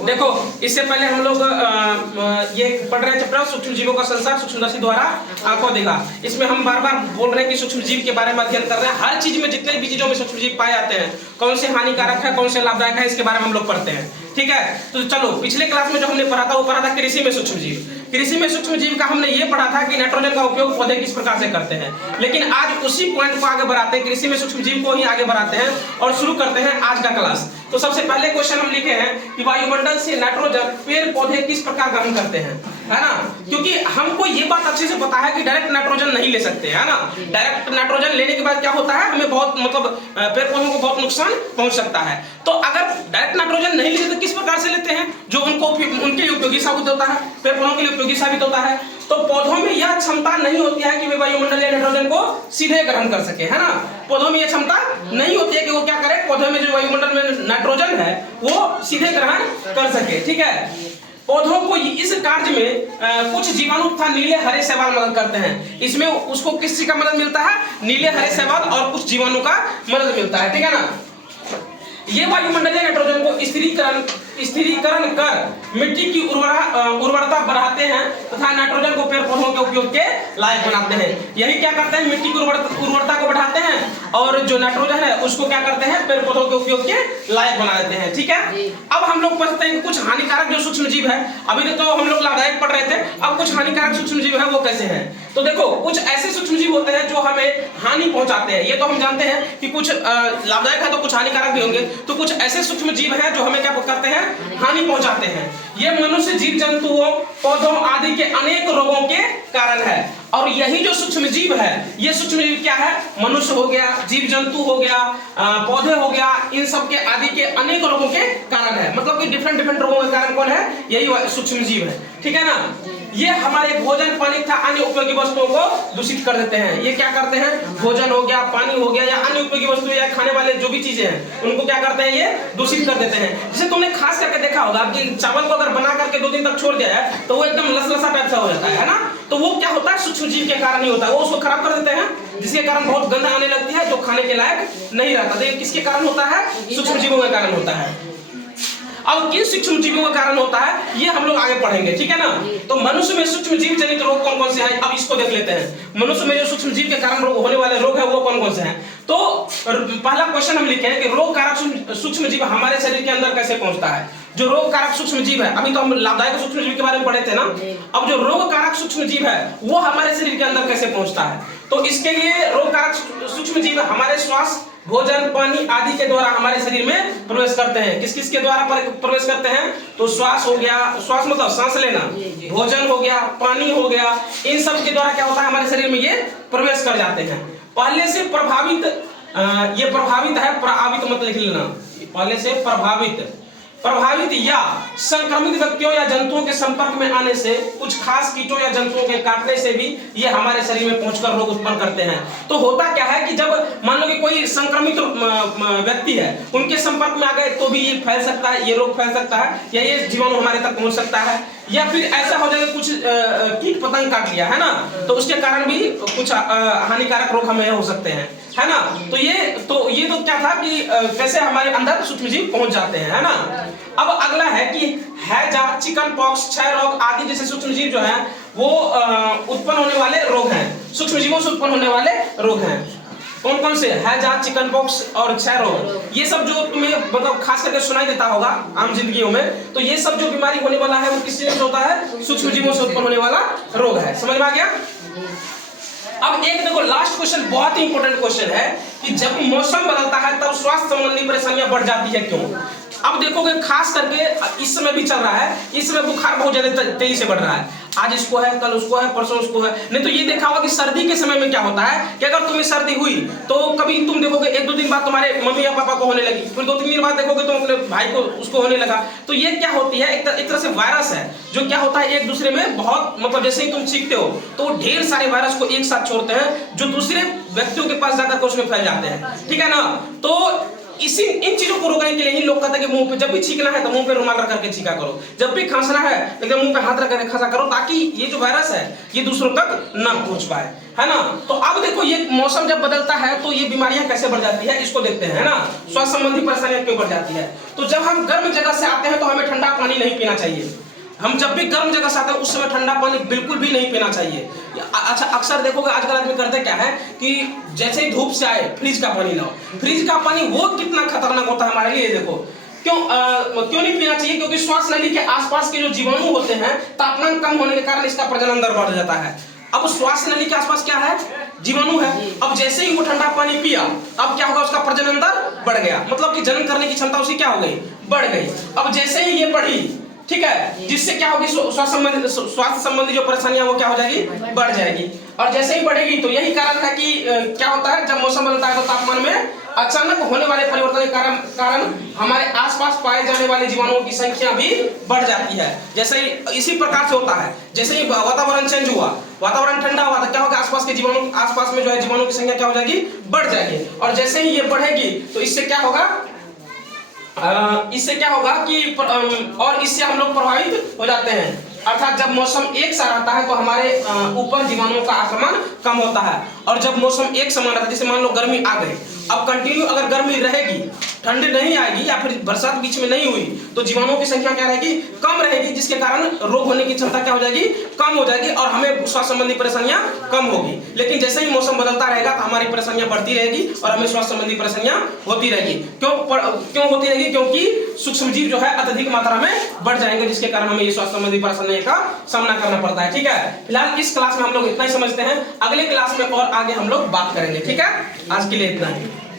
देखो, इससे पहले हम लोग ये पढ़ रहे थे सूक्ष्म जीवों का संसार सूक्ष्मदर्शी द्वारा आंखों देखा। इसमें हम बार बार बोल रहे हैं कि सूक्ष्म जीव के बारे में अध्ययन कर रहे हैं। हर चीज में, जितने भी चीजों में सूक्ष्म जीव पाए जाते हैं, कौन से हानिकारक है, कौन से लाभदायक है, इसके बारे में हम लोग पढ़ते हैं। ठीक है, तो चलो पिछले क्लास में जो हमने पढ़ा था वो पढ़ा था कृषि में सूक्ष्म जीव। कृषि में सूक्ष्म जीव का हमने ये पढ़ा था कि नाइट्रोजन का उपयोग पौधे किस प्रकार से करते हैं। लेकिन आज उसी पॉइंट को आगे बढ़ाते हैं, कृषि में सूक्ष्म जीव को ही आगे बढ़ाते हैं और शुरू करते हैं आज का क्लास। तो सबसे पहले क्वेश्चन हम लिखे हैं कि वायुमंडल से नाइट्रोजन पेड़ पौधे किस प्रकार ग्रहण करते हैं, है ना। क्योंकि हमको ये बात अच्छे से पता है कि डायरेक्ट नाइट्रोजन नहीं ले सकते, है ना। डायरेक्ट नाइट्रोजन लेने के बाद क्या होता है, हमें बहुत मतलब पेड़ पौधों को बहुत नुकसान पहुंच सकता है। तो अगर डायरेक्ट नाइट्रोजन नहीं लेते तो किस प्रकार से लेते हैं, जो उनको उनके लिए उपयोगी साबित होता है, पेड़ पौधों के लिए उपयोगी साबित होता है। तो पौधों में यह क्षमता नहीं होती है कि वे वायुमंडलीय नाइट्रोजन को सीधे ग्रहण कर सके, है ना। पौधों में यह क्षमता नहीं होती है कि वो क्या करे, पौधों में जो वायुमंडल में नाइट्रोजन है वो सीधे ग्रहण कर सके। ठीक है, पौधों को इस कार्य में कुछ जीवाणु तथा नीले हरे शैवाल मदद करते हैं। इसमें उसको किस चीज का मदद मिलता है, नीले हरे शैवाल और कुछ जीवाणु का मदद मिलता है। ठीक है ना। ये वायुमंडलीय नाइट्रोजन को स्थिरीकरण कर मिट्टी की उर्वरता बढ़ाते हैं तथा नाइट्रोजन को पेड़ पौधों के उपयोग के लायक बनाते हैं। यही क्या करते हैं, मिट्टी की उर्वरता को बढ़ाते हैं और जो नाइट्रोजन है उसको क्या करते हैं, पेड़ पौधों के उपयोग के लायक बना देते हैं। ठीक है, अब हम लोग पढ़ते हैं कुछ हानिकारक जो सूक्ष्म जीव है। अभी तो हम लोग लाभदायक पढ़ रहे थे, अब कुछ हानिकारक सूक्ष्म जीव है वो कैसे हैं। तो देखो, कुछ ऐसे सूक्ष्म जीव होते हैं जो हमें हानि पहुंचाते हैं। ये तो हम जानते हैं कि कुछ लाभदायक है तो कुछ हानिकारक भी होंगे। तो कुछ ऐसे सूक्ष्म जीव हैं जो हमें क्या करते हैं, हानि पहुंचाते हैं। ये मनुष्य, जीव जंतुओं, पौधों आदि के अनेक रोगों के कारण है। और यही जो सूक्ष्म जीव है, ये सूक्ष्म जीव क्या है, मनुष्य हो गया, जीव जंतु हो गया, पौधे हो गया, इन सब के आदि के अनेक रोगों के कारण है। मतलब कि डिफरेंट रोगों के कारण कौन है, यही सूक्ष्म जीव है। ठीक है ना। ये हमारे भोजन, पानी तथा अन्य उपयोगी वस्तुओं को दूषित कर देते हैं। ये क्या करते हैं, भोजन हो गया, पानी हो गया या अन्य उपयोगी वस्तु या खाने वाले जो भी चीजें हैं उनको क्या करते हैं, ये दूषित कर देते हैं। जैसे तुमने खास करके देखा होगा कि चावल को अगर बना करके 2 दिन तक छोड़ दिया है तो वो एकदम लसलसा टाइप सा हो जाता है ना। तो वो क्या होता है, सूक्ष्म जीव के कारण ही होता है। वो उसको खराब कर देते हैं, जिसके कारण बहुत गंध आने लगती है, जो खाने के लायक नहीं रहता। तो ये किसके कारण होता है, सूक्ष्म जीवों के कारण होता है। अब किन सूक्ष्म जीवों के कारण होता है ये हम लोग आगे पढ़ेंगे। ठीक है ना। तो मनुष्य में सूक्ष्म जीव जनित रोग कौन कौन से हैं, अब इसको देख लेते हैं। मनुष्य में जो सूक्ष्म जीव के कारण होने वाले रोग है वो कौन कौन से हैं। तो पहला क्वेश्चन हम लिखे हैं कि रोग कारक सूक्ष्म जीव हमारे शरीर के अंदर कैसे पहुंचता है। जो रोग कारक सूक्ष्म जीव है, अभी तो हम लाभदायक सूक्ष्म जीव के बारे में पढ़े थे ना। अब जो रोग कारक सूक्ष्म जीव है वो हमारे शरीर के अंदर कैसे पहुंचता है। तो इसके लिए रोग कारक सूक्ष्म जीव हमारे श्वास, भोजन, पानी आदि के द्वारा हमारे शरीर में प्रवेश करते हैं। किस किस के द्वारा प्रवेश करते हैं, तो श्वास हो गया, श्वास मतलब सांस लेना, भोजन हो गया, पानी हो गया, इन सब के द्वारा क्या होता है, हमारे शरीर में ये प्रवेश कर जाते हैं। पहले से प्रभावित, ये प्रभावित है, प्रभावित मत लिख लेना, पहले से प्रभावित या संक्रमित व्यक्तियों या जंतुओं के संपर्क में आने से, कुछ खास कीटों या जंतुओं के काटने से भी ये हमारे शरीर में पहुंचकर रोग उत्पन्न करते हैं। तो होता क्या है कि जब मान लो कि कोई संक्रमित व्यक्ति है, उनके संपर्क में आ गए तो भी ये फैल सकता है, ये रोग फैल सकता है, या ये जीवाणु हमारे तक पहुंच सकता है। या फिर ऐसा हो जाएगा कुछ कीट पतंग काट लिया है ना, तो उसके कारण भी कुछ हानिकारक रोग हमें हो सकते हैं, है ना। तो ये तो क्या था कि कैसे हमारे अंदर सूक्ष्म जीव पहुंच जाते हैं, है ना। अब अगला है कि हैजा, चिकन पॉक्स, क्षय रोग आदि जैसे सूक्ष्म जीव जो है वो उत्पन्न होने वाले रोग हैं, सूक्ष्म जीवों से उत्पन्न होने वाले रोग हैं। कौन कौन से, हैजा, चिकन पॉक्स और क्षय रोग। ये सब जो तुम्हें मतलब खास करके सुनाई देता होगा आम जिंदगियों में, तो ये सब जो बीमारी होने वाला है वो किस चीज से होता है, सूक्ष्म जीवों से उत्पन्न होने वाला रोग है। समझ में आ गया। अब एक देखो लास्ट क्वेश्चन, बहुत ही इंपॉर्टेंट क्वेश्चन है कि जब मौसम बदलता है तब स्वास्थ्य संबंधी परेशानियां बढ़ जाती है, क्यों। अब देखोगे खास करके इस समय भी चल रहा है, इस समय बुखार बहुत ज्यादा तेजी से बढ़ रहा है। आज इसको है, कल उसको है, परसों उसको है। नहीं तो ये देखा होगा कि सर्दी के समय में क्या होता है कि अगर तुम्हें सर्दी हुई तो कभी तुम देखोगे 1-2 दिन बाद तुम्हारे मम्मी या पापा को होने लगी, फिर 2-3 दिन बाद देखोगे तुम अपने भाई को उसको होने लगा। तो ये क्या होती है, एक तरह से वायरस है जो क्या होता है एक दूसरे में बहुत मतलब जैसे ही तुम सीखते हो तो ढेर सारे वायरस को एक साथ छोड़ते हैं जो दूसरे व्यक्तियों के पास जाकर उसमें फैल जाते हैं। ठीक है ना। तो इन चीजों को रोकने के लिए ही लोग कहते हैं कि मुंह पे जब भी छींकना है तो मुंह पे रुमाल रख करके छींका करो, जब भी खांसना है एकदम मुंह पे हाथ रख करके खांसा करो, ताकि ये जो वायरस है ये दूसरों तक ना पहुंच पाए, है ना। तो अब देखो ये मौसम जब बदलता है तो ये बीमारियां कैसे बढ़ जाती है इसको देखते हैं, है ना। स्वास्थ्य संबंधी परेशानियां क्यों बढ़ जाती है। तो जब हम गर्म जगह से आते हैं तो हमें ठंडा पानी नहीं पीना चाहिए। हम जब भी गर्म जगह से आते हैं उस समय ठंडा पानी बिल्कुल भी नहीं पीना चाहिए। अच्छा, अक्सर देखोगे आजकल आदमी करते क्या है कि जैसे ही धूप से आए फ्रिज का पानी लाओ। फ्रिज का पानी वो कितना खतरनाक होता है हमारे लिए, देखो क्यों नहीं पीना चाहिए, क्योंकि श्वास नली के आसपास के जो जीवाणु होते हैं, तापमान कम होने के कारण इसका प्रजनन दर बढ़ जाता है। अब श्वास नली के आसपास क्या है, जीवाणु है। अब जैसे ही वो ठंडा पानी पिया, अब क्या होगा, उसका प्रजनन दर बढ़ गया, मतलब कि जन्म करने की क्षमता उसकी क्या हो गई, बढ़ गई। अब जैसे ही ये बढ़ी, ठीक है, जिससे क्या होगी, स्वास्थ्य संबंधी जो परेशानियां वो क्या हो जाएगी, बढ़ जाएगी। और जैसे ही बढ़ेगी तो यही कारण है कि क्या होता है, जब मौसम बदलता है तो तापमान में अचानक होने वाले परिवर्तन के कारण हमारे आसपास पाए जाने वाले जीवाणुओं की संख्या भी बढ़ जाती है। जैसे ही इसी प्रकार से होता है, जैसे ही वातावरण चेंज हुआ, वातावरण ठंडा हुआ तो क्या होगा, आसपास के जीवाणु, आसपास में जो है जीवाणुओं की संख्या क्या हो जाएगी, बढ़ जाएगी। और जैसे ही ये बढ़ेगी तो इससे क्या होगा, इससे क्या होगा कि और इससे हम लोग प्रभावित हो जाते हैं। अर्थात जब मौसम एक सा रहता है तो हमारे ऊपर जीवाणुओं का आक्रमण कम होता है। और जब मौसम एक समान रहता है, जैसे मान लो गर्मी आ गई, अब कंटिन्यू अगर गर्मी रहेगी, ठंड नहीं आएगी या फिर बरसात बीच में नहीं हुई, तो जीवाणुओं की संख्या क्या रहेगी, कम रहेगी, जिसके कारण रोग होने की क्षमता क्या हो जाएगी, कम हो जाएगी और हमें स्वास्थ्य संबंधी परेशानियां कम होगी। लेकिन जैसे ही मौसम बदलता रहेगा तो हमारी परेशानियां बढ़ती रहेगी और हमें स्वास्थ्य संबंधी परेशानियां होती रहेगी। क्यों होती रहेगी, क्योंकि सूक्ष्म जीव जो है अत्यधिक मात्रा में बढ़ जाएंगे, जिसके कारण हमें ये स्वास्थ्य संबंधी परेशानियों का सामना करना पड़ता है। ठीक है, फिलहाल इस क्लास में हम लोग इतना ही समझते हैं, अगले क्लास में और आगे हम लोग बात करेंगे। ठीक है, आज के लिए इतना ही।